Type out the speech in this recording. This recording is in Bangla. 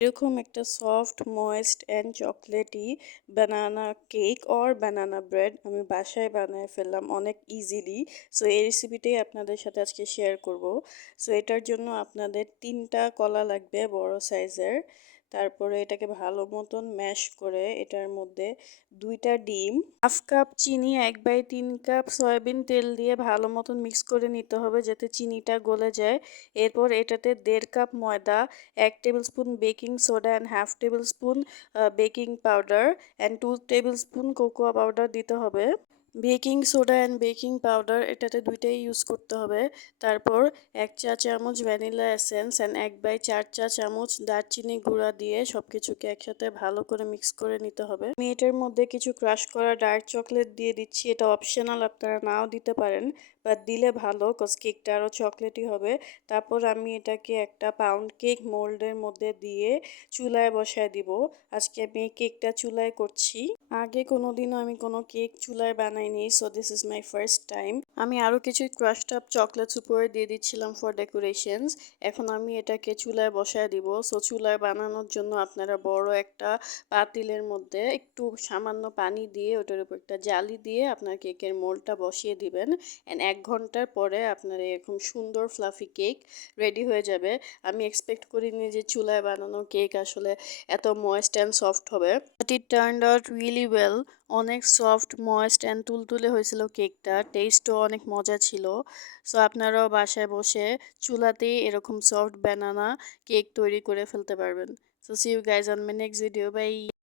এরকম একটা soft moist and chocolatey banana cake or banana bread আমি বাসায় বানিয়ে ফেললাম অনেক ইজিলি সো এই রেসিপিটাই আপনাদের সাথে আজকে শেয়ার করব। সো এটার জন্য আপনাদের তিনটা কলা লাগবে বড় সাইজের তারপরে এটাকে ভালো মতন ম্যাশ করে এটার মধ্যে দুইটা ডিম, হাফ কাপ চিনি, এক বাই তিন কাপ সয়াবিন তেল দিয়ে ভালো মতন মিক্স করে নিতে হবে যাতে চিনিটা গলে যায়। এরপর এটাতে দেড় কাপ ময়দা, এক tablespoon baking soda and half tablespoon baking powder and two tablespoon cocoa powder দিতে হবে। Baking soda and baking powder এটাতে দুইটাই ইউজ করতে হবে। তারপর এক চা চামচ ভ্যানিলা এসেন্স অ্যান্ড এক বাই চার চা চামচ দারচিনি গুঁড়া দিয়ে সব কিছুকে একসাথে ভালো করে মিক্স করে নিতে হবে। আমি মধ্যে কিছু ক্রাশ করা ডার্ক চকলেট দিয়ে দিচ্ছি। এটা অপশনাল, আপনারা নাও দিতে পারেন বা দিলে ভালো কজ কেকটা আরও চকলেটই হবে। তারপর আমি এটাকে একটা পাউন্ড কেক মোল্ডের মধ্যে দিয়ে চুলায় বসায় দিব। আজকে আমি কেকটা চুলায় করছি। আগে কোনো দিনও আমি কোনো কেক চুলায় বানাইনি so this is my first time আমি আরও কিছু ক্রাশড আপ চকলেটস উপরে দিয়ে দিচ্ছিলাম ফর ডেকোরেশনস এখন আমি এটাকে চুলায় বসায় দিব। সো চুলায় বানানোর জন্য আপনারা বড় একটা পাতিলের মধ্যে একটু সামান্য পানি দিয়ে ওটার উপর একটা জালি দিয়ে আপনার কেকের মোলটা বসিয়ে দিবেন। অ্যান্ড এক ঘণ্টার পরে আপনার এরকম সুন্দর ফ্লাফি কেক রেডি হয়ে যাবে। আমি এক্সপেক্ট করিনি যে চুলায় বানানো কেক আসলে এত ময়েস্ট অ্যান্ড সফট হবে। But it turn out really well অনেক সফট ময়েস্ট অ্যান্ড তুলতুলে হয়েছিল কেকটা। টেস্টও অনেক মজা ছিল। সো আপনারাও বাসায় বসে চুলাতেই এরকম সফট ব্যানানা কেক তৈরি করে ফেলতে পারবেন। So see you guys on my next video bye